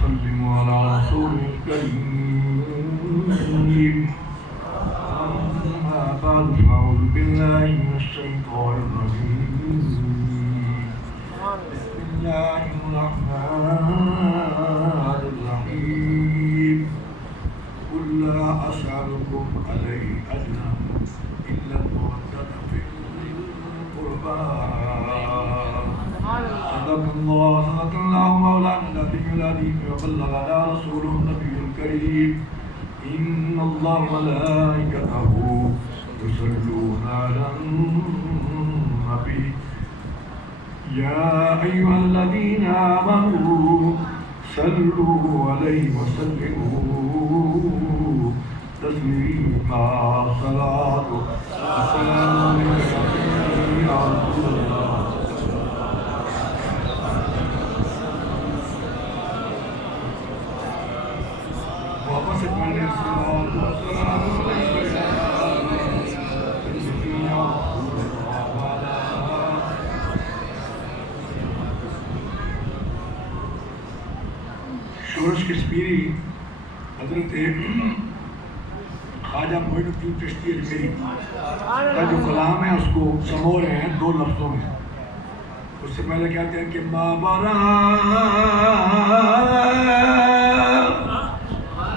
وسلم على رسول الكريم. أما بعد فأعوذ بالله من الشيطان الرجيم. بسم الله الرحمن الرحيم. قل لا أسألكم عليه أجرا إلا المودة في القربى. صدق الله مولانا النبي العظيم وبلغنا رسوله النبي الكريم. إن الله وملائكته يصلون على النبي يا أيها الذين آمنوا صلوا عليه وسلموا تسليما. صلاة والسلام عليك يا رسول الله. واپس پڑھنے صلاۃ والسلام علیک یا سیدنا شورش کشمیری حضرت خواجہ معین الدین چشتی اجمیری کا جو کلام ہے اس کو سمو رہے ہیں دو لفظوں میں. اس سے پہلے کہتے ہیں کہ مابرا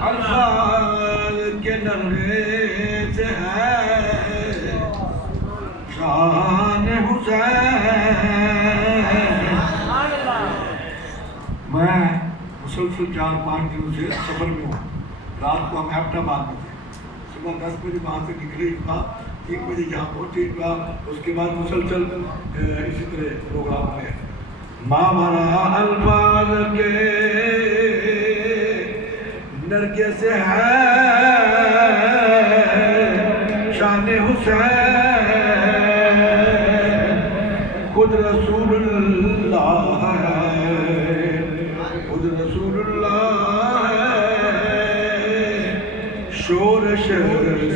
الفاظ کے نغمے سے ہے شان حسین. میں مسلسل 4-5 دنوں سے سفر میں ہوں. رات کو ہم ایبٹ آباد میں تھے. صبح 10 بجے وہاں سے نکلے تھا, 3 بجے یہاں پہنچے تھا. اس کے بعد مسلسل اسی طرح پروگرام میں ماورا الفاظ کے نرگے سے ہے شان حسین. خود رسول اللہ ہے, خود رسول اللہ ہے. شورش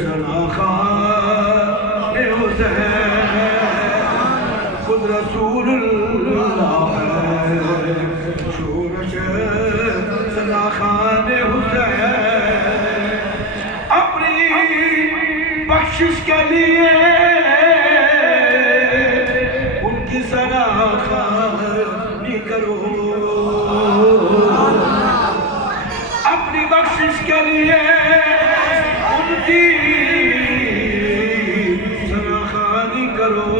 سناخان حسین. خود رسول اللہ ہے. شورش سناخان حسین. اپنی بخشش کے لیے ان کی سناخانی کرو. اپنی بخشش کے لیے ان کی سناخانی کرو.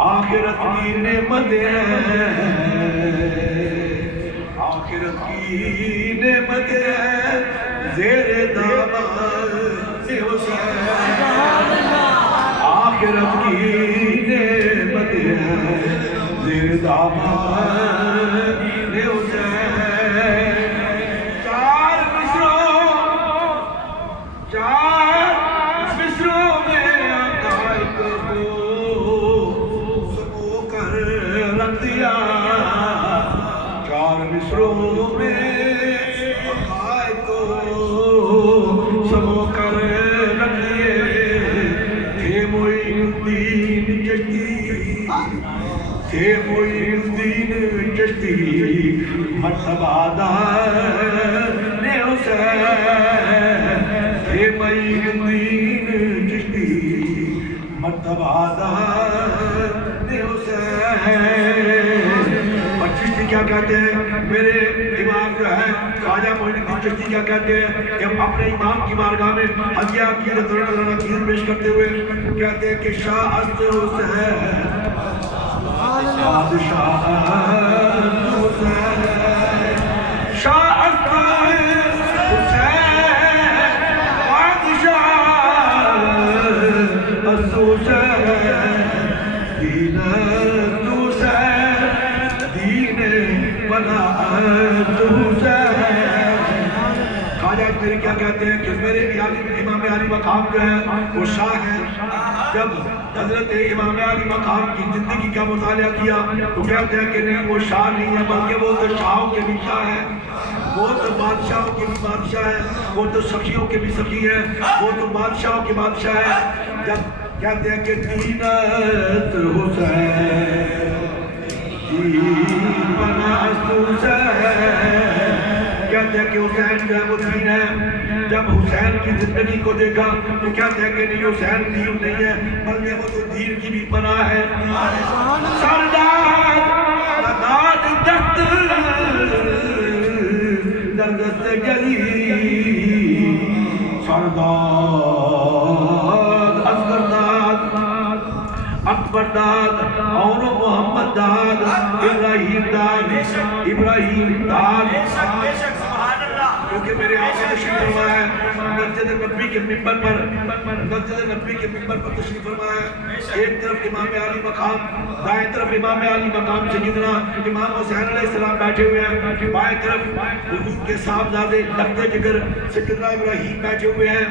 آخرت کی نعمت ہے, آخرت کی نعمت ہے زیر دامن حسین. آخرت کی نعمت ہے زیر دامن حسین. 4 مصروں میں عقائق کو سمو کر رکھ دیا. 4 مصروں میں عقائق کو سمو کر رکھ دیے. تھے معین الدین چشتی, تھے معین الدین چشتی مرتبہ دار حسین. تھے معین الدین چشتی مرتبہ دار حسین. اور چشتی کیا کہتے ہیں, میرے امام جو ہے خواجہ معین الدین چشتی کیا کہتے ہیں کہ ہم اپنے امام کی بارگاہ میں ہدیہ عقیدت پیش کرتے ہوئے کہتے ہیں کہ شاہ است حسین, بادشاہ حسین, شاہ است حسین, بادشاہ است حسین. دین حسین, دین ولایت حسین. خواجہ میرے کیا کہتے ہیں کہ میرے امام علی مقام جو ہے وہ شاہ ہے. جب حضرت امام علی مقام کی زندگی کا مطالعہ کیا تو کہتے ہیں کہ نہیں, وہ شاہ نہیں ہے بلکہ وہ تو شاہوں کے بھی شاہ ہے, وہ تو بادشاہوں کے بھی بادشاہ ہے, وہ تو سخیوں کے بھی سخی ہے, وہ تو بادشاہوں کے بادشاہ ہے. جب کہتے ہیں کہ دینت حسین, دین بناست حسین. کہتے ہیں کہ حسین جو ہے وہ دین ہے. جب حسین کی زندگی کو دیکھا تو کہتے ہیں کہ نہیں حسین دین نہیں ہے بلکہ وہ تو دین کی بھی پناہ ہے. سردار داد دست در دست گلی سردار اصغر داد اکبر داد اور محمد داد ابراہیم داد کیونکہ میرے آقا تشریف فرمایا ہے مسجد نبی کے ممبر پر تشریف فرمایا ہے. ایک طرف امام علی مقام دائیں طرف امام علی مقام سیدنا امام حسین علیہ السلام بیٹھے ہوئے ہیں. بائیں طرف حضور کے صاحبزادے لخت جگر سیدنا ابراہیم بیٹھے ہوئے ہیں.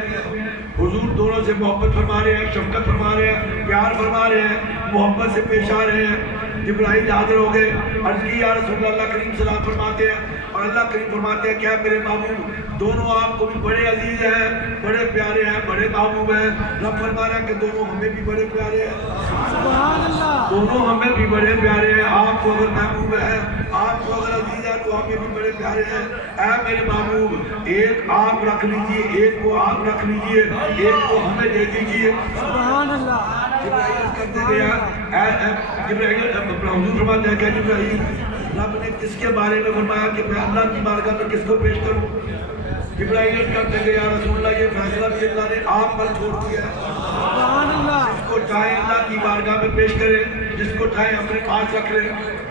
حضور دونوں سے محبت فرما رہے ہیں, شفقت فرما رہے ہیں, پیار فرما رہے ہیں, محبت سے پیش آ رہے ہیں. جبرائیل حاضر ہو گئے, عرض کی یا رسول اللہ کریم سلام فرماتے ہیں اور اللہ کریم فرماتے ہیں کیا میرے محبوب دونوں آپ کو بھی بڑے عزیز ہیں, بڑے پیارے ہیں, بڑے محبوب ہیں. رب فرما رہا ہے کہ دونوں ہمیں بھی بڑے پیارے ہیں, دونوں ہمیں بھی بڑے پیارے ہیں. آپ کو اگر محبوب ہے, آپ کو اگر عزیز ہے تو ہمیں بھی بڑے پیارے ہیں. اے میرے محبوب ایک آپ رکھ لیجئے, ایک کو آپ رکھ لیجئے, ایک کو ہمیں دے دیجئے. سبحان اللہ. جبرائیل کرتے گیا جبرائیل حضور فرماتے ہیں کہ جبرائیل رب نے کس کے بارے میں فرمایا کہ میں اللہ کی بارگاہ میں کس کو پیش کروں. جبرائیل کرتے گئے یا رسول اللہ یہ فیصلہ بھی اللہ نے آپ پر چھوڑ دیا ہے. جس کو چاہے اللہ کی بارگاہ میں پیش کرے, جس کو چاہے اپنے پاس رکھ لے.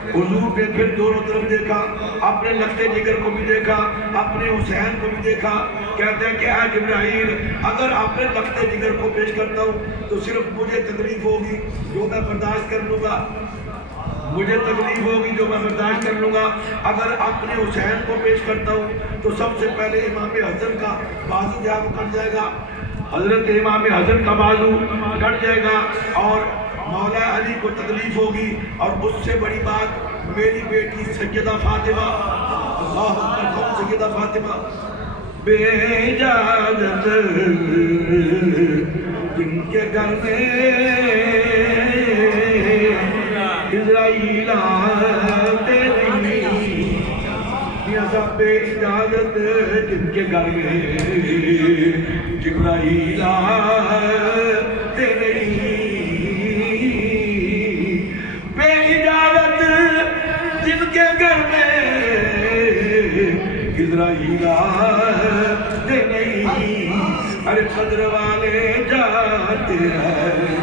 حضور نے پھر دونوں طرف دیکھا, اپنے لخت جگر کو بھی دیکھا, اپنے حسین کو بھی دیکھا. کہتے ہیں کہ اے جبرائیل اگر اپنے لخت جگر کو پیش کرتا ہوں تو صرف مجھے تکلیف ہوگی جو میں برداشت کر لوں گا, مجھے تکلیف ہوگی جو میں برداشت کر لوں گا. اگر اپنے حسین کو پیش کرتا ہوں تو سب سے پہلے امام حسن کا بازو جو ہے وہ کٹ جائے گا, حضرت امام حسن کا بازو کٹ جائے گا اور مولا علی کو تکلیف ہوگی. اور اس سے بڑی بات میری بیٹی سیدہ فاطمہ, اللہ اکبر, کون سیدہ فاطمہ, بے اجازت جن کے گھر میں اسرائیل آتے نہیں, یا بے اجازت جن کے گھر میں جبرائیل آتے نہیں, بے اجازت جن کے گھر میں اسرائیل آتے نہیں. ارے قدر والے جاتے ہیں,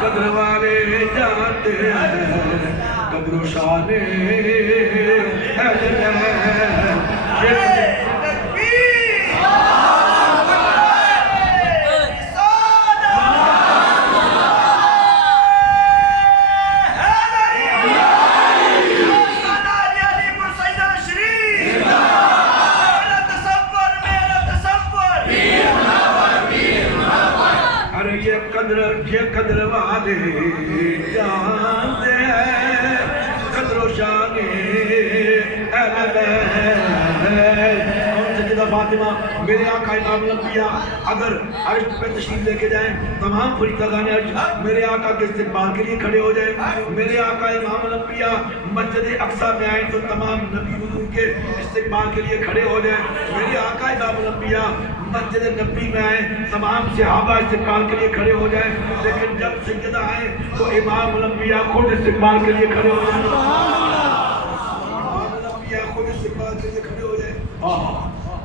قدر والے جاتے ہیں, قدر و شان یہ قدر والے جانتے ہیں, قدر و شان اہل سیدہ فاطمہ. میرے آقا امام الانبیاء اگر عرش پہ تشریف لے کے جائیں, تمام فرشتگان عرش میرے آقا کے استقبال کے لیے کھڑے ہو جائیں. میرے آقا امام الانبیاء مسجد اقصی میں آئیں تو تمام نبی حضور کے استقبال کے لیے کھڑے ہو جائیں. میرے آقا امام الانبیاء مسجد نبی میں آئیں, تمام صحابہ استقبال کے لیے کھڑے ہو جائیں. لیکن جب سجدہ آئیں تو امام الانبیاء خود استقبال کے لیے کھڑے ہو جائیں. امام الانبیاء خود استقبال کے لیے کھڑے ہو جائیں.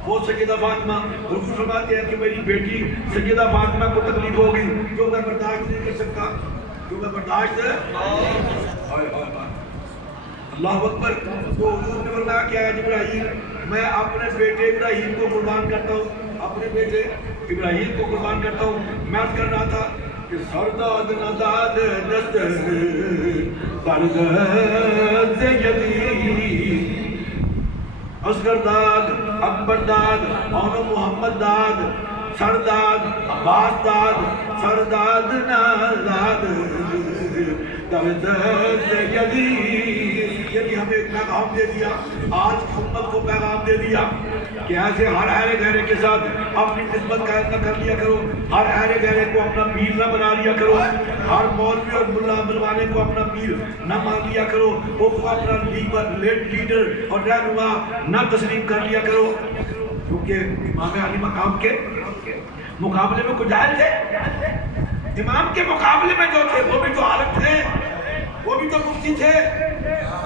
وہ سیدہ فاطمہ, حضور فرماتے ہیں کہ میری بیٹی سیدہ فاطمہ کو تکلیف ہوگی جو میں برداشت نہیں کر سکتا, جو میں برداشت اللہ اکبر. تو حضور نے فرمایا کیا ہے جبرائیل, میں اپنے بیٹے ابراہیم کو قربان کرتا ہوں, اپنے بیٹے ابراہیم کو قربان کرتا ہوں. میں عرض کر رہا تھا کہ سرداد نداد دست بردست یدی, اصغر داد, اکبر داد اور محمد داد, سرداد عباس داد, سرداد نازاد دردست یدی یہ کہ ہمیں ایک پیغام دے دیا، آج کی امت کو پیغام دے دیا کہ ایسے ہر اہل گہرے کے ساتھ اپنی نسبت قائم نہ کر لیا کرو، ہر اہل گہرے کو اپنا پیر نہ بنا لیا کرو، ہر مولوی اور ملا ملوانے کو اپنا پیر نہ مان لیا کرو، وہ کو اپنا لیڈر اور رہنما نہ تسلیم کر لیا کرو، کیونکہ امام علی مقام کے مقابلے میں کچھ جاہل تھے، امام کے مقابلے میں جو تھے وہ بھی تو عالم تھے، وہ بھی تو مفتی تھے،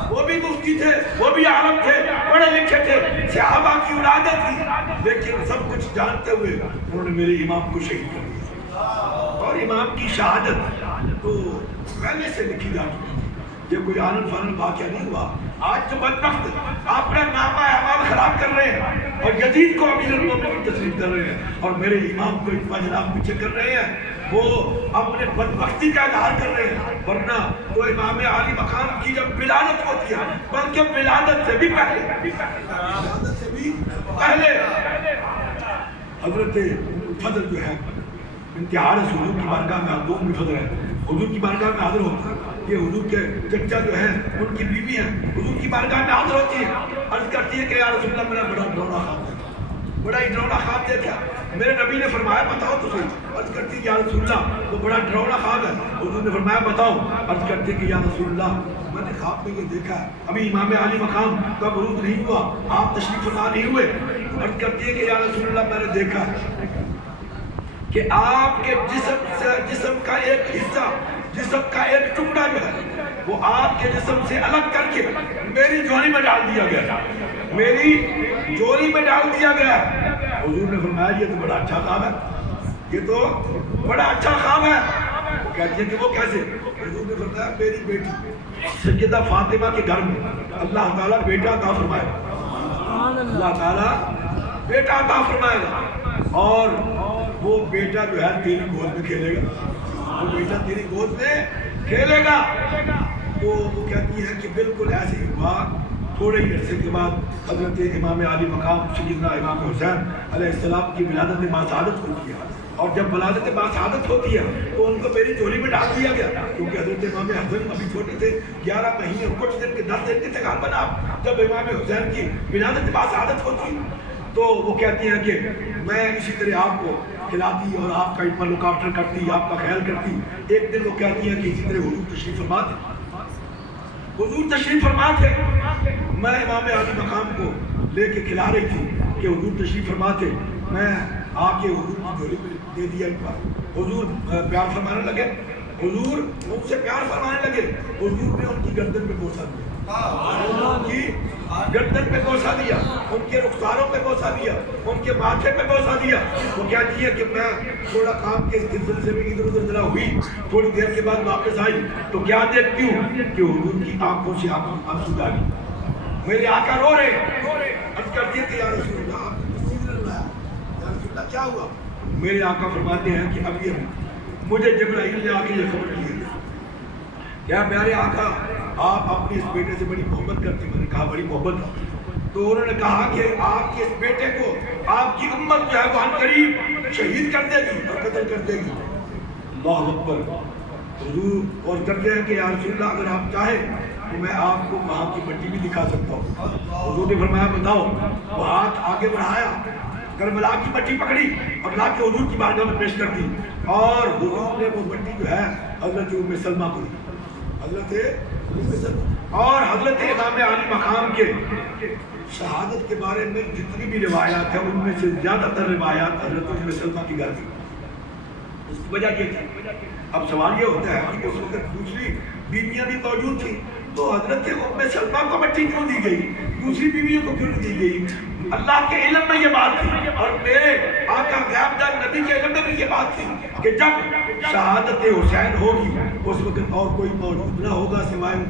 وہ بھی مفتی تھے، وہ بھی عالم تھے، پڑھے لکھے تھے، صحابہ کی اولادیں تھی، لیکن سب کچھ جانتے ہوئے انہوں نے میرے امام کو شہید کر دیا، اور امام کی شہادت تو پہلے سے لکھی جا چکی تھی، یہ کوئی آنن فانن واقعہ نہیں ہوا۔ آج جو بدبخت اپنا نامہ اعمال خراب کر رہے ہیں اور یزید کو امیر المومنین تسلیم کر رہے ہیں اور میرے امام کو اتنا جناب پیچھے کر رہے ہیں، وہ اپنے بدبختی کا اظہار کر رہے ہیں، ورنہ تو امام عالی مقام کی جب ولادت ہوتی ہے، بلکہ ولادت سے بھی پہلے حضرت فضل جو ہے انتہار حضور کی بارگاہ میں حضور بھی فضل ہے، حضور کی بارگاہ میں حاضر ہوتا ہے، یہ حضور کے چچا جو ہیں ان کی بیوی ہیں، حضور کی بارگاہ میں حاضر ہوتی ہے، عرض کرتی ہے کہ یا رسول اللہ میرا بڑا ڈرونا خواب دیکھا، بڑا ہی ڈرونا خواب دیکھا، میرے نبی نے فرمایا بتاؤ تو صحیح، عرض کرتی ہے یا رسول اللہ وہ بڑا ڈرونا خواب ہے، حضور نے فرمایا بتاؤ، عرض کرتی ہے کہ یا رسول اللہ میں نے خواب میں یہ دیکھا ہے، ابھی امام علی مقام کا عروج نہیں ہوا، آپ تشریف فرما نہیں ہوئے، عرض کرتی ہے کہ یا رسول اللہ میں نے دیکھا کہ آپ کے جسم کا ایک حصہ، جسم کا ایک ٹکڑا جو ہے وہ آپ کے جسم سے الگ کر کے میری جولی میں ڈال دیا گیا، میری جولی میں ڈال دیا گیا۔ حضور نے فرمایا یہ تو بڑا اچھا خواب ہے، یہ تو بڑا اچھا خواب ہے۔ وہ کہتی ہے کہ وہ کیسے؟ حضور نے فرمایا میری بیٹی سیدہ فاطمہ کے گھر میں اللہ تعالیٰ بیٹا عطا فرمائے گا، اللہ تعالیٰ بیٹا عطا فرمائے گا، اور وہ بیٹا جو ہے تیری گود میں کھیلے گا، وہ بیٹا تیری گود میں کھیلے گا۔ تو وہ کہتی ہے کہ بالکل ایسے ہی ہوا۔ تھوڑے ہی عرصے کے بعد حضرت امام علی مقام سیدنا امام حسین علیہ السلام کی ولادت باسعادت ہوتی ہے، اور جب ولادت باسعادت ہوتی ہے تو ان کو میری جولی میں ڈال دیا گیا، کیونکہ حضرت امام حسن ابھی چھوٹے تھے، 11 مہینے کچھ دن کے 10 دن کے تھے غالباً آپ جب امام حسین کی ولادت باسعادت ہوتی ہے، تو وہ کہتی ہیں کہ میں اسی طرح آپ کو کھلاتی اور آپ کا اتنا لک آفٹر کرتی، آپ کا خیال کرتی۔ ایک دن وہ کہتی ہیں کہ اسی طرح حضور تشریف فرما تھے، حضور تشریف فرما تھے، میں امام علی مقام کو لے کے کھلا رہی تھی کہ حضور تشریف فرما تھے، میں آ کے حضور کی جولی میں دے دیا ایک بار، حضور پیار فرمانے لگے، حضور ان سے پیار فرمانے لگے، حضور نے ان کی گردن پہ بوسہ دیا، ان کی گردن پہ بوسہ دیا، ان کے رخساروں پہ بوسہ دیا، ان کے ماتھے پہ بوسہ دیا۔ وہ کہتی ہے کہ میں تھوڑا کام کے سلسلے میں ادھر ادھر ذرا ہوئی، تھوڑی دیر کے بعد واپس آئی تو کیا دیکھتی ہوں کہ حضور کی آنکھوں سے آنسو ڈالی، میرے آقا رو رہے ہیں۔ عرض کرتی ہے کہ یا رسول اللہ آپ نے کس چیز نے رلایا؟ یا رسول اللہ کیا ہوا؟ میرے آقا فرماتے ہیں کہ ابھی مجھے جبرائیل نے آ کے یہ خبر دی ہے، کیا پیارے آقا آپ اپنی اس بیٹے سے بڑی محبت کرتے ہیں؟ میں نے کہا بڑی محبت۔ تو انہوں نے کہا کہ آپ کے اس بیٹے کو آپ کی امت جو ہے وہ عنقریب شہید کر دے گی اور قتل کر دے گی۔ اللہ اکبر۔ حضور اور کرتے ہیں کہ یا رسول اللہ اگر آپ چاہیں تو میں آپ کو وہاں کی مٹی بھی دکھا سکتا ہوں۔ حضور نے فرمایا بتاؤ، وہ ہاتھ آگے بڑھایا، کربلا کی مٹی پکڑی اور لا کے حضور کی بارگاہ میں پیش کر دی، اور حضور نے وہ مٹی جو ہے حضرت ام سلمہ کو دی، حضرت ام سلمہ۔ اور حضرت امام علی مقام کے شہادت کے بارے میں جتنی بھی روایات ہیں ان میں سے زیادہ تر روایات حضرت ام سلمہ کی گھر کی۔ اس کی وجہ یہ تھی، اب سوال یہ ہوتا ہے کہ اس وقت دوسری بیویاں بھی موجود تھیں تو حضرت ام سلمہ کو مٹی کیوں دی گئی، دوسری بیویوں کو کیوں دی گئی؟ اللہ کے علم میں یہ بات تھی، اور میرے آقا غیب دار نبی کے علم میں بھی یہ بات تھی کہ جب شہادت حسین ہوگی اس وقت اور کوئی موجود نہ ہوگا سوائے ام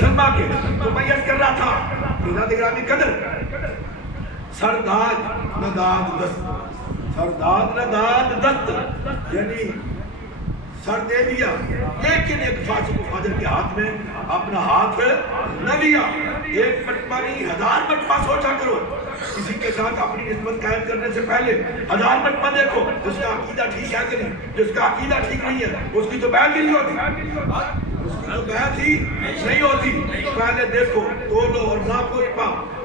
سلمہ کے۔ تو میں یاد کر رہا تھا گرامی قدر، سرداد نہ داد دست، سرداد نہ داد دست، یعنی سر دے دیا لیکن ایک فاسق و فاجر کے ہاتھ میں اپنا ہاتھ نہ لیا۔ ایک مرتبہ نہیں 1000 مرتبہ سوچا کرو، کسی کے ساتھ اپنی نسبت قائم کرنے سے پہلے 1000 مرتبہ دیکھو اس کا عقیدہ ٹھیک ہے کہ نہیں، جس کا عقیدہ ٹھیک نہیں ہے اس کی تو بیعت ہی نہیں ہوتی۔ اس کی تو بیعت ہی نہیں ہوتی. پہلے دیکھو تولو اور ناپو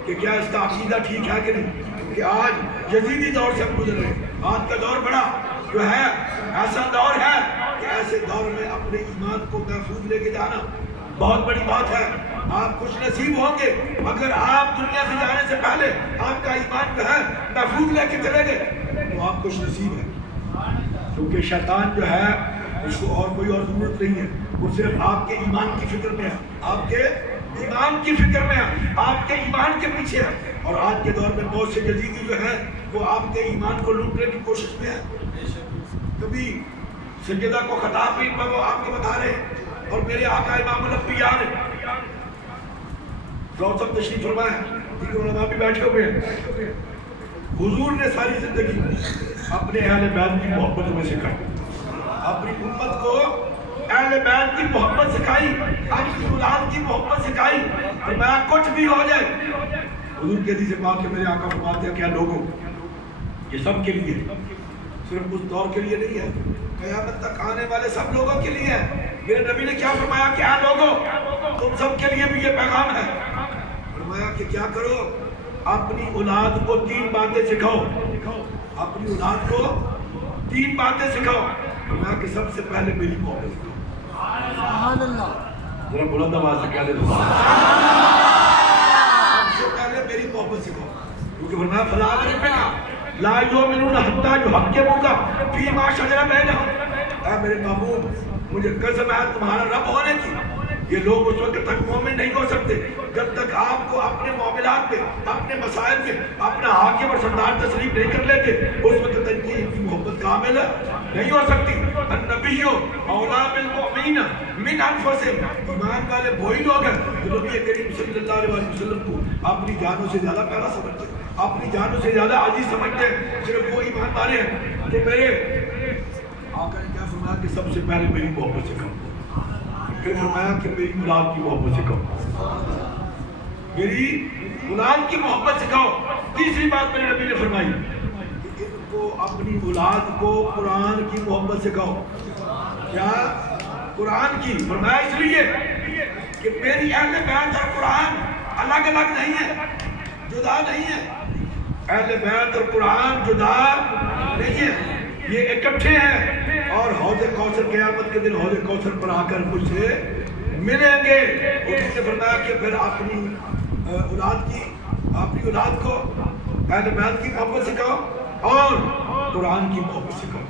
کہ کیا اس کا عقیدہ ٹھیک ہے کہ نہیں. کہ آج یزیدی دور سے ہم گزر رہے ہیں. آج کا دور بڑا جو ہے ایسا دور ہے کہ ایسے دور میں اپنے ایمان کو محفوظ لے کے جانا بہت بڑی بات ہے. آپ خوش نصیب ہوں گے اگر آپ دنیا سے جانے سے پہلے آپ کا ایمان جو ہے محفوظ لے کے چلے گئے تو آپ خوش نصیب ہیں. کیونکہ شیطان جو ہے اس کو اور کوئی اور ضرورت نہیں ہے. وہ صرف آپ کے ایمان کی فکر میں ہے, آپ کے ایمان کی فکر میں ہے, آپ کے ایمان کے پیچھے ہے. اور آج کے دور میں بہت سے یزیدی جو ہے وہ آپ کے ایمان کو لوٹنے کی کوشش میں ہے. کبھی سجدہ کو خطاب نہیں پر وہ آپ کو بتا رہے ہیں. اور میرے آقا امام الانبیاء نے روضہ تشریف فرمایا, دیگر علماء بھی بیٹھے ہوئے ہیں. حضور نے ساری زندگی اپنے اہل بیت کی محبت میں سکھائی, اپنی امت کو اہل بیت کی محبت سکھائی, اپنی اولاد کی محبت سکھائی. فرمایا کچھ بھی ہو جائے, حضور کی حدیث پاک کہ میرے آقا فرماتے ہیں کیا لوگوں یہ سب کے لیے, صرف اس دور کے لیے نہیں ہے, قیامت تک آنے والے سب لوگوں کے لیے ہے. میرے نبی نے کیا فرمایا کہ اے لوگوں تم سب کے لیے بھی یہ پیغام ہے. فرمایا کہ کیا کرو, اپنی اولاد کو 3 باتیں سکھاؤ, اپنی اولاد کو 3 باتیں سکھاؤ. فرمایا کہ سب سے پہلے میری محبت سکھاؤ. سبحان اللہ, ذرا بلند آواز سے کہہ دے سبحان اللہ. سب سے پہلے میری محبت سکھاؤ, کیونکہ فرمایا فلا وربک لا یؤمنون حتی یحکموک فیما شجر بینہم. اے میرے محبوب مجھے قسم ہے تمہارا رب ہونے کی, یہ لوگ اس وقت تک مومن نہیں ہو سکتے جب تک آپ کو اپنے معاملات میں, اپنے مسائل میں اپنا حاکم اور سردار تسلیم نہیں کر لیتے, اس وقت تک ان کی محبت کامل نہیں ہو سکتی. النبی اولا بالمؤمنین من انفسہم, ایمان والے وہی لوگ ہیں جو نبی کریم صلی اللہ علیہ وسلم کو اپنی جانوں سے زیادہ پیارا سمجھتے ہیں, اپنی جانوں سے زیادہ عزیز سمجھتے ہیں. صرف وہ ایمان والے ہیں. تو میرے آقا نے کیا فرمایا کہ سب سے پہلے میری محبت سکھاؤ, پھر فرمایا کہ میری اولاد کی محبت سکھاؤ, میری اولاد کی محبت سکھاؤ. تیسری بات میرے نبی نے فرمائی کہ ان کو اپنی اولاد کو قرآن کی محبت سکھاؤ. کیا قرآن کی. فرمایا اس لیے کہ میری اہل بیت اور قرآن الگ الگ نہیں ہے, جدا نہیں ہے. اہل بیت اور قرآن جدا نہیں ہے, یہ اکٹھے ہیں. اور حوض کوثر قیامت کے دن حوض کوثر پر آ کر مجھ سے ملیں گے. اس نے فرمایا کہ پھر اپنی اولاد کو اہل بیت کی محبت سکھاؤ اور قرآن کی محبت سکھاؤ.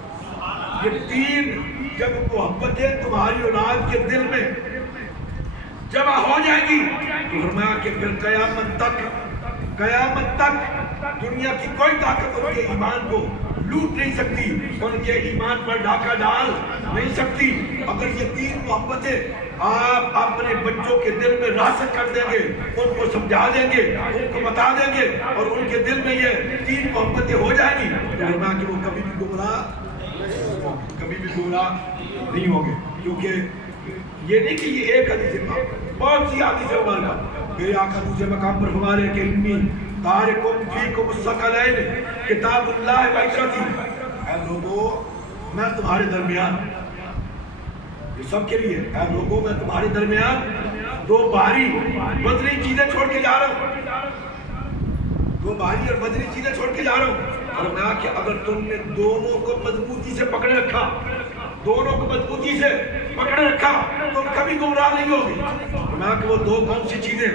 یہ 3 جب محبتیں تمہاری اولاد کے دل میں جمع ہو جائیں گی تو فرمایا کہ پھر قیامت تک دنیا کی کوئی طاقت ان کے ایمان کو لوٹ نہیں سکتی, ان کے ایمان پر ڈاکہ ڈال نہیں سکتی. اگر یہ 3 محبتیں آپ اپنے بچوں کے دل میں راسخ کر دیں گے, ان کو سمجھا دیں گے, ان کو بتا دیں گے, اور ان کے دل میں یہ 3 محبتیں ہو جائیں گی تو فرمایا کہ وہ کبھی بھی گمراہ نہیں ہوں گے. کیونکہ یہ نہیں کہ یہ ایک حدیث پاک, بہت سی حدیث مبارکہ. میرے آقا دوسرے مقام پر فرما رہے ہیں کہ انی تارکم فیکم الثقلین کتاب اللہ و عترتی. اے لوگو میں تمہارے درمیان, یہ سب کے لیے, اے لوگو میں تمہارے درمیان 2 بھاری بدری چیزیں چھوڑ کے جا رہا ہوں, 2 بھاری اور بدری چیزیں چھوڑ کے جا رہا ہوں. اور میں کہ اگر تم نے دونوں کو مضبوطی سے پکڑے رکھا, دونوں کو مضبوطی سے پکڑے رکھا, تم کبھی گمراہ نہیں ہوگی. میں کہ وہ 2 کون سی چیزیں,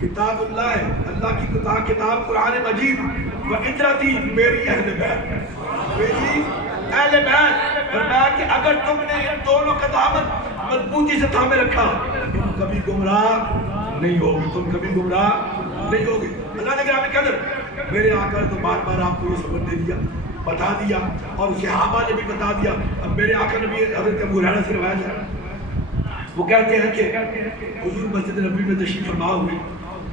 کتاب اللہ ہے, اللہ کی کتاب قرآن مجید, و عترتی میری اہل بیت, میری اہل بیت. فرمایا کہ اگر تم نے ان دونوں کا دامن مضبوطی سے تھامے رکھا تم کبھی گمراہ نہیں ہوگی, تم کبھی گمراہ نہیں ہوگی. اللہ نے گرامی قدر میرے آقا نے تو بار بار آپ کو یہ سبق دے دیا, بتا دیا, اور صحابہ نے بھی بتا دیا. اب میرے آقا نے بھی حضرت ابو ہریرہ سے روایت ہے, وہ کہتے ہیں کہ حضور مسجد نبوی میں تشریف فرما ہوئے,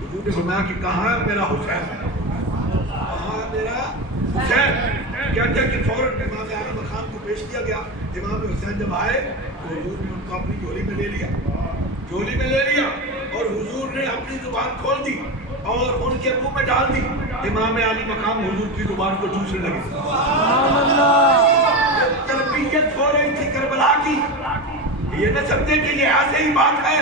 حضور نے فرمایا کہ کہاں میرا حسین, کہاں میرا حسین. کہتے ہیں کہ فوراً امام اعلی مقام کو پیش کیا گیا. امام حسین جب آئے تو حضور نے ان کو اپنی جھولی میں لے لیا, اور حضور نے اپنی زبان کھول دی اور ان کے منہ میں ڈال دی. امام علی مقام حضور کی زبان کو چوسنے لگے. سبحان اللہ. تربیت ہو رہی تھی کربلا کی, یہ نہ سمجھے کہ یہ ایسے ہی بات ہے،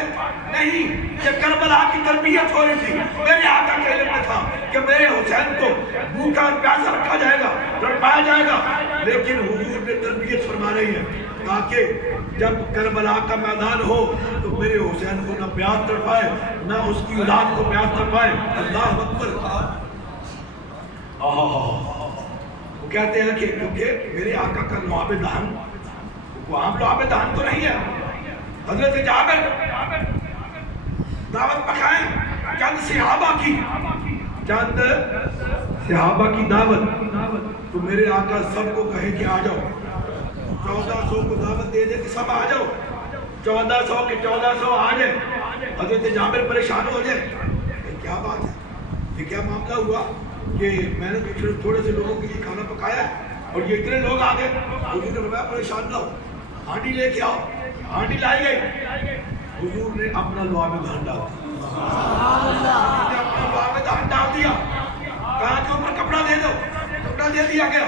نہیں، یہ کربلا کی تربیت ہو رہی تھی۔ میرے آقا کے علم میں تھا کہ میرے حسین کو بھوکا اور پیاسا رکھا جائے گا، تڑپایا جائے گا، لیکن حضور نے تربیت فرما رہی ہے تاکہ جب کربلا کا میدان ہو تو میرے حسین کو نہ پیاس تڑپائے نہ اس کی اولاد کو پیاس تڑپائے۔ اللہ اکبر۔ وہ کہتے ہیں کہ کیونکہ میرے آقا کا لعاب دہن وہ عام لعاب دہن تو نہیں ہے۔ حضرت جابر دعوت پکائیں چند صحابہ کی دعوت، تو میرے آقا سب کو کہے کہ آ جاؤ، 1400 کو دعوت دے دے کہ سب آ جاؤ، 1400 کے 1400 آ جائے۔ حضرت جابر پریشان ہو جائے، کیا بات ہے، یہ کیا معاملہ ہوا کہ میں نے تھوڑے سے لوگوں کے لیے کھانا پکایا اور یہ اتنے لوگ آ گئے۔ حضور نے فرمایا پریشان نہ ہو، ہانڈی لے کے آؤ۔ ہانڈی لائی گئی، حضور نے اپنا لعاب دہن ڈال دیا، کہا کہ اوپر کپڑا دے دو، کپڑا دے دیا گیا۔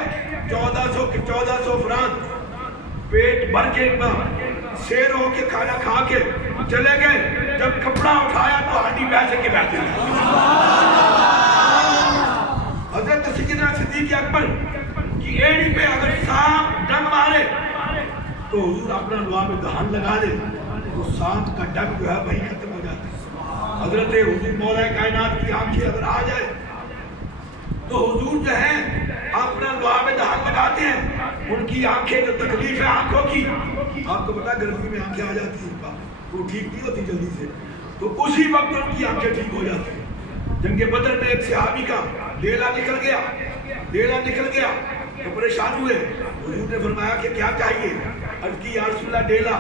1400 کے 1400 افراد پیٹ بھر کے شیر ہو کے کھانا کھا کے چلے گئے۔ جب کپڑا اٹھایا تو ہانڈی ویسے کے ویسے۔ حضرت سیدنا صدیق اکبر کی ایڑی پہ اگر سانپ ڈنگ مارے تو حضور اپنا لعاب دہن لگا دے تو سانپ کا ڈنگ جو ہے وہی ختم ہو جاتا ہے۔ حضرت حضور مولا کائنات کی آنکھیں اگر آ جائے تو حضور جو ہے اپنا لعاب دہن لگاتے ہیں، ان کی آنکھیں جو تکلیف ہے آنکھوں کی، آپ کو پتا گرمی میں آنکھیں آ جاتی ہیں، وہ ٹھیک نہیں ہوتی جلدی سے، تو اسی وقت ان کی آنکھیں ٹھیک ہو جاتی ہیں۔ جنگ بدر میں ایک صحابی کا ڈیلا نکل گیا تو پریشان ہوئے۔ حضور نے فرمایا کہ کیا چاہیے؟ عرض کی یا رسول اللہ ڈیلا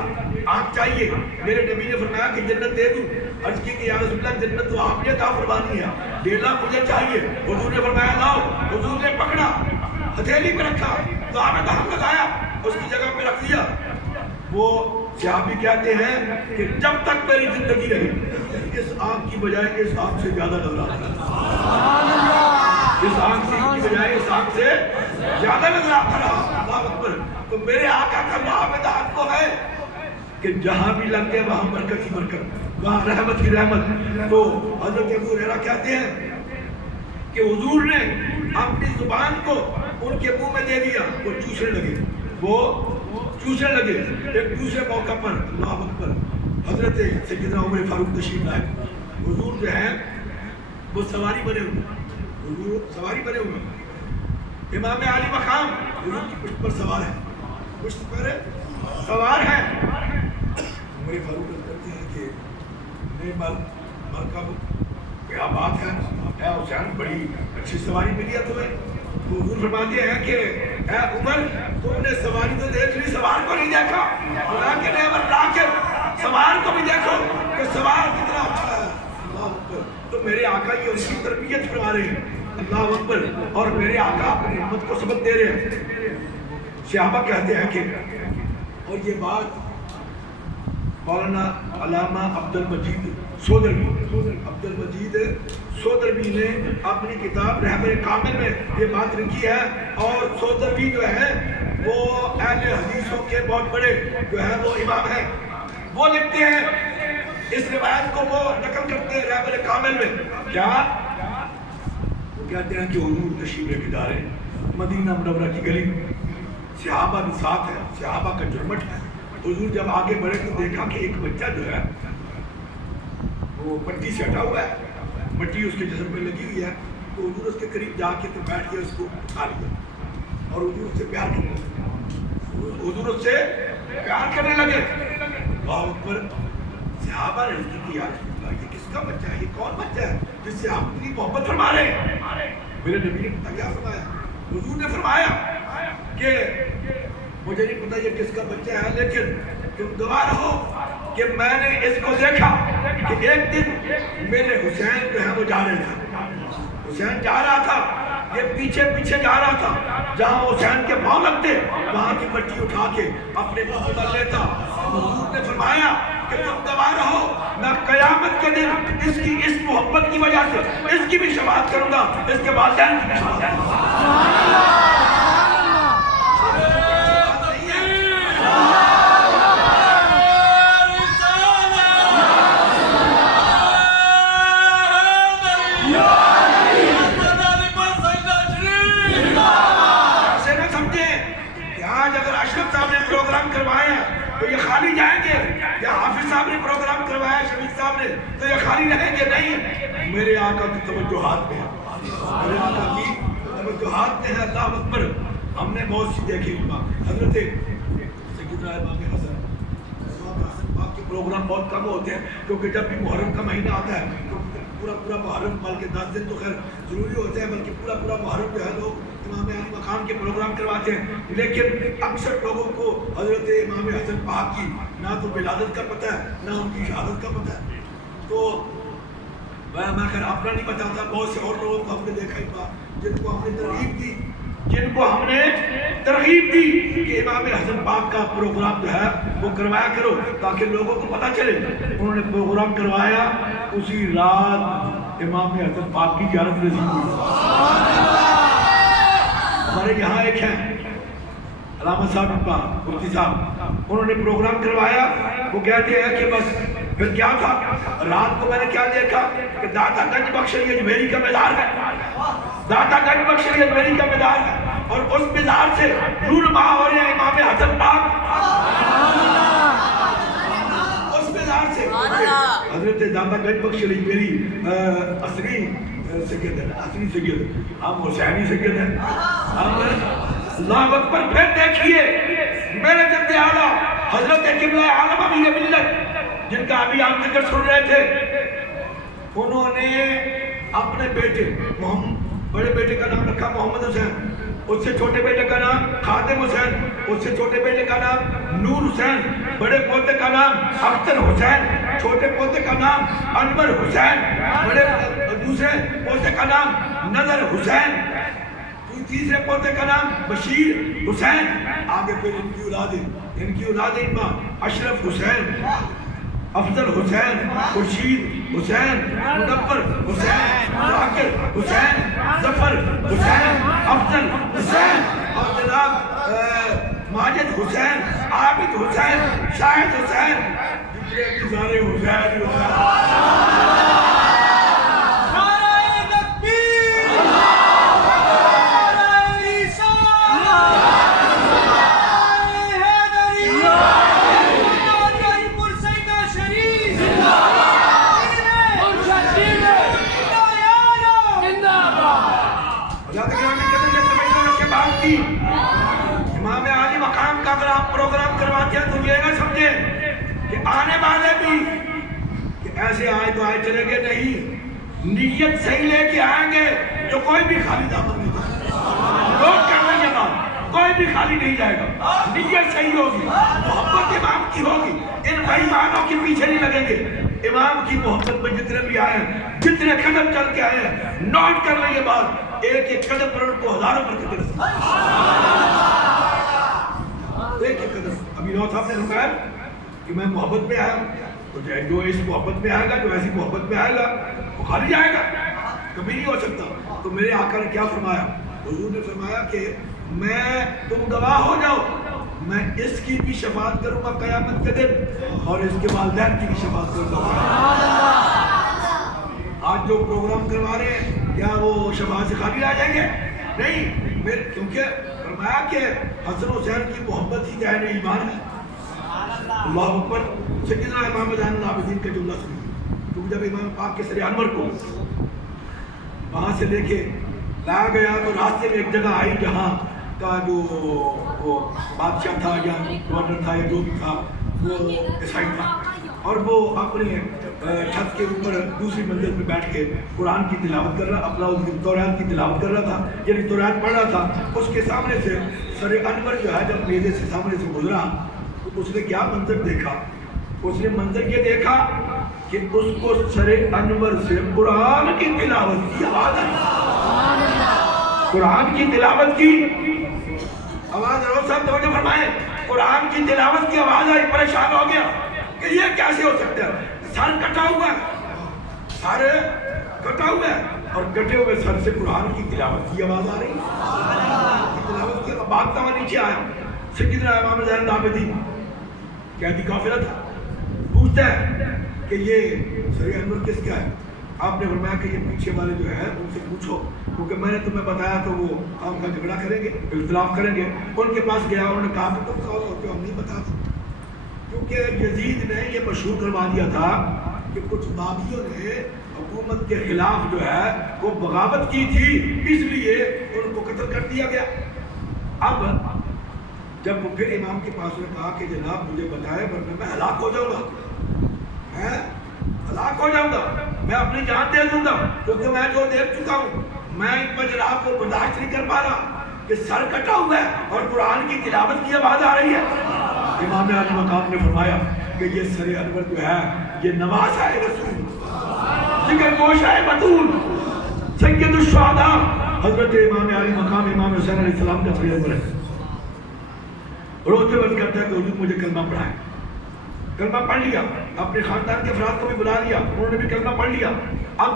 آنکھ چاہیے۔ میرے نبی نے فرمایا کہ جنت دے دوں۔ عرض کی کہ یا رسول اللہ جنت تو آپ نے عطا فرمانی ہے، ڈیلا مجھے چاہیے۔ حضور نے فرمایا لاؤ۔ حضور نے پکڑا، ہتھیلی پہ رکھا، لعاب دہن لگایا، اس کی جگہ پہ رکھ دیا۔ وہ صحابی کہتے ہیں کہ جب تک میری زندگی رہی اس آنکھ کی بجائے اس آنکھ سے زیادہ لگ رہا تھا، اس آنکھ کی بجائے اس آنکھ سے زیادہ لگ رہا تھا۔ اللہ اکبر۔ تو میرے آقا کا لعاب دہن کو ہے کہ جہاں بھی لگ گئے وہاں برکت ہی برکت، وہاں رحمت ہی رحمت۔ تو حضرت ابو ہریرہ کہتے ہیں کہ حضور نے اپنی زبان کو ان کے منہ میں دے دیا، وہ چوسنے لگے۔ ایک دوسرے موقع پر اللہ اکبر حضرت سیدنا عمر فاروق تشریف لائے۔ حضور جو ہے وہ سواری بنے ہوئے، امام علی مقام حضور کی پشت پر سوار ہے، عمر فاروق کہتے ہیں کہ مرکب کیا بات ہے، اے حسین بڑی اچھی سواری ملی ہے تمہیں۔ تو حضور فرماتے ہیں کہ اے عمر تم نے سواری تو دیکھ لی، سوار کو نہیں دیکھا، خدا کے نعمت راکب سوار کو بھی دیکھو کہ سوار کتنا اچھا ہے۔ اللہ اکبر۔ تو میرے آقا یہ ان کی تربیت کروا رہے ہیں، اللہ اکبر، اور میرے آقا اپنی امت کو سبق دے رہے ہیں۔ صحابہ کہتے ہیں کہ اور یہ بات مولانا علامہ عبد المجید سودروی نے اپنی کتاب رہبر کامل میں یہ بات لکھی ہے، اور سودروی جو ہے وہ اہل حدیثوں کے بہت بڑے جو ہے وہ امام ہیں، وہ لکھتے ہیں اس روایت کو، وہ نقل کرتے ہیں رہبر کامل میں۔ کیا وہ کہتے ہیں کہ حضور تشریف لے کے جا رہے ہیں مدینہ منورہ کی گلی، صحابہ بھی ساتھ ہے، صحابہ کا جرمٹ ہے۔ حضور جب آگے بڑھے تو دیکھا کہ ایک بچہ جو ہے وہ پٹی سے ہٹا ہوا ہے، مٹی اس کے جسم پہ لگی ہوئی ہے، تو حضور اس کے قریب جا کے تو بیٹھ کے اس کو اٹھا لیا اور حضور اس سے پیار کرنے لگے۔ اللہ اکبر۔ صحابہ نے عرض کی یہ کس کا بچہ ہے، یہ کون بچہ ہے جس سے آپ اتنی محبت فرما رہے ہیں؟ میرے نبی نے پتہ کیا فرمایا؟ حضور نے فرمایا کہ مجھے نہیں پتا یہ کس کا بچہ ہے، لیکن تم گواہ رہو کہ میں نے اس کو دیکھا کہ ایک دن میرے حسین جو ہے وہ جا رہے تھے، حسین جا رہا تھا، یہ پیچھے جا رہا تھا، جہاں حسین کے پاؤں لگتے وہاں کی مٹی اٹھا کے اپنے پاؤں پر لیتا۔ حضور نے فرمایا کہ تم گواہ رہو میں قیامت کے دن اس کی اس محبت کی وجہ سے اس کی بھی شفاعت کروں گا، اس کے والدین کی بھی شفاعت کروں گا۔ کروایا تو یہ خالی جائیں گے؟ یا حافظ صاحب نے پروگرام کروایا شفیق صاحب نے تو یہ خالی رہیں گے؟ نہیں، میرے آقا کی توجہات میں ہے، میرے آقا کی توجہات میں ہے۔ اللہ اکبر۔ ہم نے بہت سی دیکھی حضرت سیدنا امام حسن پاک کے پروگرام بہت کم ہوتے ہیں، کیونکہ جب بھی محرم کا مہینہ آتا ہے تو پورا محرم، بلکہ 10 دن تو خیر ضروری ہوتے ہیں، بلکہ پورا محرم جو ہے لوگ امام علی مقام کے پروگرام کرواتے ہیں، لیکن اکثر لوگوں کو حضرت امام حسن پاک کی نہ تو ولادت کا پتہ ہے نہ ان کی شہادت کا پتہ ہے۔ تو میں خیر اپنا نہیں بتاتا، بہت سے اور لوگوں کو ہم نے دیکھا جن کو ہم نے ترغیب دی کہ امام حسن پاک کا پروگرام جو ہے وہ کروایا کرو تاکہ لوگوں کو پتہ چلے۔ انہوں نے پروگرام کروایا، اسی رات امام حسن پاک کی زیارت نصیب ہوئی۔ ہمارے یہاں ایک ہے علامہ صاحب مفتی صاحب، انہوں نے پروگرام کروایا، وہ کہتے ہیں کہ بس پھر کیا تھا، رات کو میں نے کیا دیکھا کہ داتا گنج بخش علی اجمیری کا مزار ہے، داتا گنج بخش علی اجمیری کا مزار ہے، اور اس مزار سے نورما ہو رہے ہیں امام حسن پاک، اس مزار سے حضرت داتا گنج بخش علی اجمیری اصلی سید ہے، اصلی سید، ہم حسینی سید ہیں، اللہ اکبر۔ پھر دیکھیے میرے جد اعلیٰ حضرت قبلہ عالم امیر ملت جن کا ابھی آپ ذکر سن رہے تھے، انہوں نے اپنے بیٹے بڑے بیٹے کا نام رکھا محمد حسین، اس سے چھوٹے بیٹے کا نام خادم حسین، اس سے چھوٹے بیٹے کا نام نور حسین، بڑے پوتے کا نام اختر حسین، چھوٹے پوتے کا نام انور حسین، بڑے دوسرے پوتے کا نام نظر حسین، تیسرے پوتے کا نام بشیر حسین، آگے پھر ان کی اولاد اشرف حسین، افضل حسین، خورشید حسین، منور حسین، ذاکر حسین، ظفر حسین، افضل حسین، اور جناب ماجد حسین، عابد حسین، شاہد حسین، جتنے سارے حسین امام علی مقام کا اگر آپ پروگرام کرواتے ہیں تو یہ نہ سمجھیں کہ آنے والے بھی کہ ایسے آئے تو آئے چلیں گے، نہیں، نیت صحیح لے کے آئیں گے جو کوئی بھی خالی دامن نہیں جائے گا، لوگ کر لیں گے بات، کوئی بھی خالی نہیں جائے گا، نیت صحیح ہوگی، محبت امام کی ہوگی، ان بھائی مانوں کے پیچھے نہیں لگیں گے، امام کی محبت میں جتنے بھی آئے ہیں، جتنے قدم چل کے آئے ہیں، نوٹ کر لیں گے بات، ایک ایک قدم پر ان کو ہزاروں پر قدم رسید، ایک ایک قدم۔ ابھی نو صاحب نے فرمایا کہ میں محبت میں آیا ہوں، تو جو اس محبت میں آئے گا، جو ایسی محبت میں آئے گا وہ خالی جائے گا، کبھی نہیں ہو سکتا۔ تو میرے آقا نے کیا فرمایا؟ حضور نے فرمایا کہ میں تم گواہ ہو جاؤ، میں اس کی بھی شفاعت کروں گا قیامت کے دن، اور اس کے والدین کی بھی شفاعت کروں گا۔ آج جو پروگرام کروا رہے ہیں کیا وہ شفاعت سے خالی آ جائیں گے؟ نہیں، کیونکہ فرمایا کہ حسن حسین کی محبت ہی جائے ایمان ہے۔ اللہ اکبر۔ سیدنا امام زین العابدین کا جملہ سنیے، کیونکہ جب امام پاک کے سر انور کو وہاں سے لے کے لایا گیا تو راستے میں ایک جگہ آئی جہاں کا جو وہ بادشاہ تھا یا گورنر تھا یا جو بھی تھا وہ عیسائی تھا، اور وہ اپنے چھت کے اوپر دوسری منزل پہ بیٹھ کے قرآن کی تلاوت کر رہا، اپنا توریت کی تلاوت کر رہا تھا، یعنی توریت پڑھ رہا تھا۔ اس کے سامنے سے سر انور جو ہے جب میزے سے سامنے سے گزرا تو اس نے کیا منظر دیکھا؟ اس نے منظر یہ دیکھا کہ اس کو سر انور سے قرآن کی تلاوت کی آواز آئی، قرآن کی تلاوت کی آواز، روز صاحب توجہ فرمائیں، قرآن کی تلاوت کی آواز آئی، پریشان ہو گیا کہ یہ کیسے ہو سکتا ہے؟ سر کٹا ہوا ہے، سر کٹا ہوا ہے، اور کٹے ہوئے سر سے قرآن کی تلاوت کی آواز آ رہی ہے، تلاوت کی بھاگتا ہوا نیچے آیا۔ سیدنا امام زین العابدین قیدی قافلہ تھا، پوچھتا ہے کہ یہ سر انور کس کا ہے؟ آپ نے فرمایا کہ یہ پیچھے والے جو ہے ان سے پوچھو، کیونکہ میں نے تمہیں بتایا تو وہ کام کا جھگڑا کریں گے، اختلاف کریں گے۔ ان کے پاس گیا، انہوں نے کہا کہ تم کون ہوتے ہو، ہم نہیں بتاتے، کیونکہ یزید نے یہ مشہور کروا دیا تھا کہ کچھ باغیوں نے حکومت کے خلاف جو ہے وہ بغاوت کی تھی، اس لیے ان کو قتل کر دیا گیا۔ اب جب وہ پھر امام کے پاس نے کہا کہ جناب مجھے بتائے ورنہ میں ہلاک ہو جاؤں گا، میں ہلاک ہو جاؤں گا، میں اپنی جان دے دوں گا، کیونکہ میں جو دیکھ چکا ہوں، میں ان پر جناب کو برداشت نہیں کر پا رہا کہ سر کٹا ہوا ہے اور قرآن کی تلاوت کی آواز آ رہی ہے۔ امام علی مقام نے فرمایا کہ یہ سر انور جو ہے یہ نواز ہے رسول، جگر گوش ہے بطول، سید الشہداء حضرت امام علی مقام امام حسین علیہ السلام کا سر انور ہے۔ روتے وقت کرتا ہے کہ حضور مجھے کلمہ پڑھائے، کلمہ پڑھ لیا، اپنے خاندان کے افراد کو بھی بلا لیا، انہوں نے بھی کلمہ پڑھ لیا۔ اب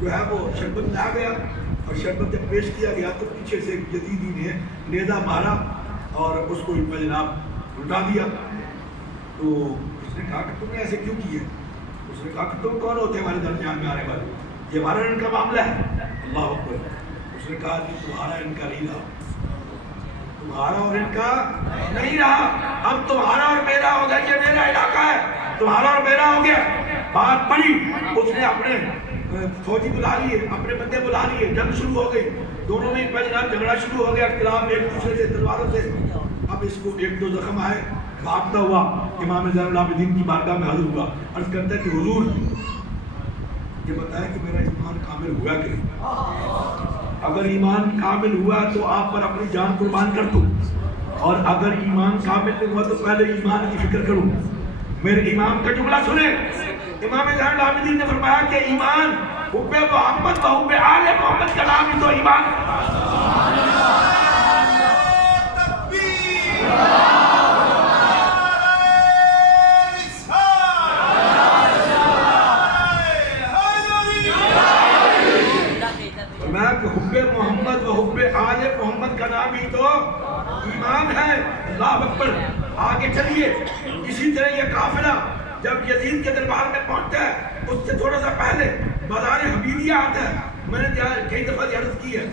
جو ہے وہ شربت میں آ گیا، اور شربت جب پیش کیا گیا تو پیچھے سے یزیدی نے نیزہ مارا اور اس کو جناب اٹھا دیا۔ تو اس نے کہا کہ تم نے ایسے کیوں کیے؟ اس نے کہا کہ تم کون ہوتے ہیں ہمارے درمیان میں آنے والے؟ یہ ہمارا ان کا معاملہ ہے۔ اللہ اکبر۔ اس نے کہا کہ تمہارا ان کا نہیں رہا، تمہارا اور ان کا نہیں رہا، اب تمہارا اور میرا ہو گیا، یہ میرا علاقہ ہے، تمہارا اور میرا ہو گیا۔ بات پڑی، اس نے اپنے فوجی بلا لیے، اپنے بندے بلا لیے، جنگ شروع ہو گئی، دونوں میں جناب جھگڑا شروع ہو گیا، اختلاف ایک دوسرے سے تلواروں سے۔ اب اس کو ایک دو زخم آئے، بھاگتا ہوا امام زین العابدین کی بارگاہ میں حاضر ہوا، عرض کرتا ہے کہ حضور یہ بتائیں کہ میرا ایمان کامل ہوا کہ نہیں؟ اگر ایمان کامل ہوا تو آپ پر اپنی جان قربان کر دوں، اور اگر ایمان کامل نہیں ہوا تو پہلے ایمان کی فکر کروں۔ میرے امام کا جملہ سنیں، امام زین العابدین نے فرمایا کہ ایمان حب محمد و حب آل محمد کا نام ہی تو ایمان ہے۔ حب محمد و حب آل محمد کا نام ہی تو ایمان ہے۔ اللہ اکبر۔ آگے چلیے، اسی طرح یہ قافلہ جب یزید کے دربار میں پہنچتا ہے، اس سے تھوڑا سا پہلے بازار حمیدیہ آتا ہے۔ میں نے کئی دفعہ عرض کی ہے،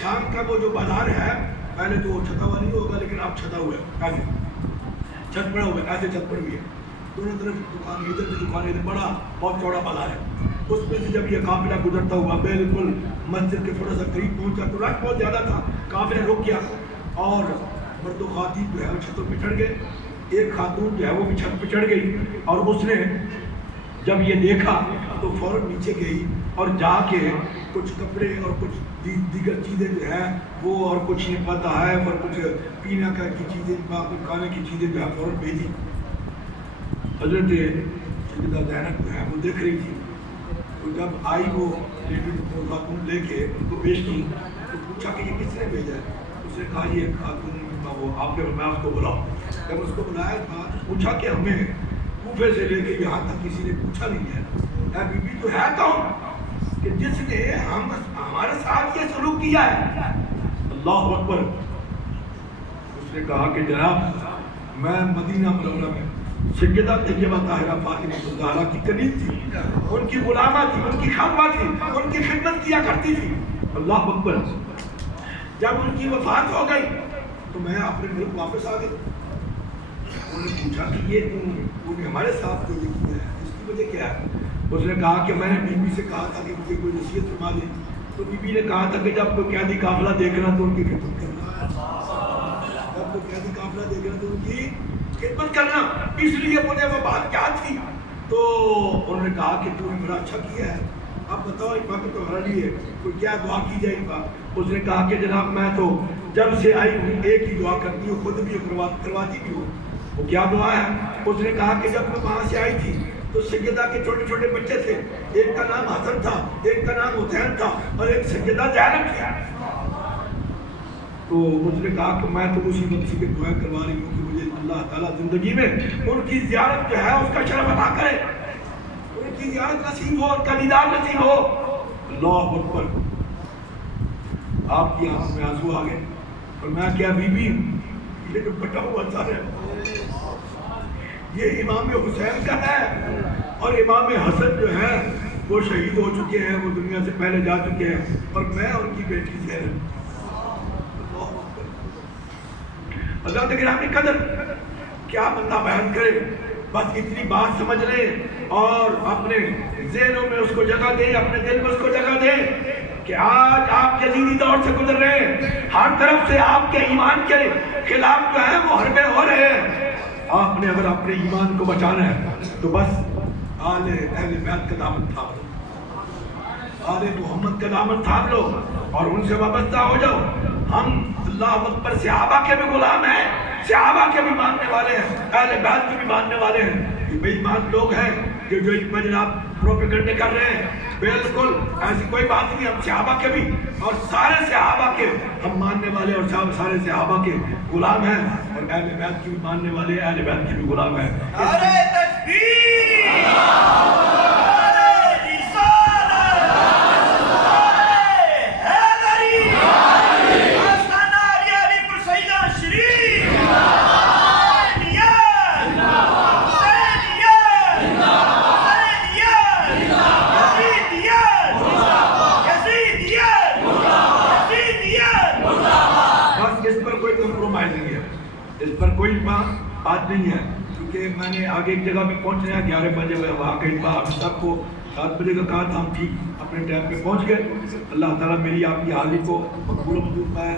شام کا وہ جو بازار ہے، پہلے تو وہ چھتا ہوا نہیں ہوگا لیکن اب چھتا ہوا ہے، ایسے چھت پڑا ہوا ہے، ایسے چھت پڑی ہوئی ہے، دونوں طرف دکان، ادھر بھی دکان، ادھر بڑا بہت چوڑا بازار ہے۔ اس میں سے جب یہ قافلہ گزرتا ہوا بالکل مسجد کے تھوڑا سا قریب پہنچا تو رش بہت زیادہ تھا، قافلہ رک گیا اور مرد و خواتین جو ہے وہ چھتوں پہ چڑھ گئے۔ ایک خاتون جو ہے وہ بھی چھت پہ چڑھ گئی، اور اس نے جب یہ دیکھا تو فوراً نیچے گئی اور جا کے کچھ کپڑے اور کچھ دیگر چیزیں جو ہے وہ، اور کچھ تحائف اور کچھ پینے کا کی چیزیں، کھانے کی چیزیں جو ہے فوراً بھیجی۔ حضرت سیدہ زینب جو ہے وہ دیکھ رہی تھی، تو جب آئی وہ خاتون لے کے ان کو پیش کی تو پوچھا کہ یہ کس نے بھیجا ہے؟ اس نے کہا یہ خاتون وہ آپ کے میں اس کو بلاؤ۔ جب اس کو بلایا تھا پوچھا کہ ہمیں کوفے سے لے کے یہاں تک کسی نے پوچھا نہیں ہے، اے بی بی تو ہے کون کہ جس نے ہمارے ساتھ یہ سلوک کیا ہے؟ اللہ اکبر۔ اس نے کہا کہ جناب میں مدینہ منورہ میں سیدہ طیبہ طاہرہ فاطمہ الزہرا کی کنیز تھی، ان کی غلامہ تھی، ان کی خادمہ تھی، ان کی خدمت کیا کرتی تھی۔ اللہ اکبر۔ جب ان کی وفات ہو گئی تو میں اپنے ملک واپس آ گئی۔ انہوں نے پوچھا کہ یہ تم نے ہمارے ساتھ جو یہ کیا ہے اس کی وجہ کیا ہے؟ اس نے کہا کہ میں نے بی بی سے کہا تھا کہ مجھے کوئی نصیحت فرما دے، تو بی بی نے کہا تھا کہ جب کوئی قیدی قافلہ دیکھنا تو ان کی خدمت کرنا، جب کوئی قیدی قافلہ دیکھنا تو ان کی خدمت کرنا، اس لیے مجھے وہ بات یاد تھی۔ تو انہوں نے کہا کہ تو نے بڑا اچھا کیا ہے، اب بتاؤ اس بات تمہارے لیے کوئی کیا دعا کی جائے گا؟ اس نے کہا کہ جناب میں تو جب سے آئی ہوں ایک ہی دعا کرتی ہوں، خود بھی کرواتی بھی ہوں۔ وہ کیا دعا ہے؟ اس نے کہا کہ جب میں وہاں سے آئی تھی تو سیدہ کے چھوٹے چھوٹے بچے تھے، ایک کا نام حسن تھا، ایک کا نام حسین تھا، اور ایک سیدہ زینب تھی۔ تو اس نے کہا کہ میں تو اسی وقت سے دعا کروا رہی ہوں کہ مجھے اللہ تعالیٰ زندگی میں ان کی زیارت جو ہے اس کا شرف عطا کرے، ان کی زیارت نصیب ہو، ان کا دیدار نصیب ہو۔ اللہ اکبر۔ آپ کی آنکھوں میں آنسو آ گئے، اور میں کیا بی بی یہ جو پٹا ہوا سر ہے یہ امام حسین کا ہے، اور امام حسن جو ہے وہ شہید ہو چکے ہیں، وہ دنیا سے پہلے جا چکے ہیں، اور میں ان کی بیٹی زینب۔ حضرت گرامی قدر، کیا بندہ بیان کرے، بس اتنی بات سمجھ لیں اور اپنے ذہنوں میں اس کو جگہ دیں، اپنے دل میں اس کو جگہ دیں کہ آج آپ یزیدی دور سے گزر رہے ہیں، ہر طرف سے آپ کے ایمان کے خلاف جو ہے وہ حربے ہو رہے ہیں۔ آپ نے اگر اپنے ایمان کو بچانا ہے تو بس اہل بیت کا دامن تھام لو، آل محمد کا دامن تھام لو اور ان سے وابستہ ہو جاؤ۔ ہم اللہ اکبر صحابہ کے بھی غلام ہیں، صحابہ کے بھی ماننے والے ہیں، اہل بیت کے بھی ماننے والے ہیں۔ یہ بے ایمان لوگ ہیں کہ جو ان جناب پروپیگنڈے کر رہے ہیں، بالکل ایسی کوئی بات نہیں۔ ہم صحابہ کے بھی اور سارے صحابہ کے ہم ماننے والے اور سارے صحابہ کے غلام ہیں، اور اہل بیت کے بھی ماننے والے، اہل بیت کے بھی غلام ہیں۔ نعرہ تکبیر، اس پر کوئی بات نہیں ہے، کیونکہ میں نے آگے ایک جگہ پہ پہنچنا ہے 11 بجے، وہاں کہیں آپ سب کو 7 بجے کا کہا تھا، ہم ٹھیک اپنے ٹائم پہ پہنچ گئے۔ اللہ تعالیٰ میری آپ کی حاضری کو مقبول و منظور پائے۔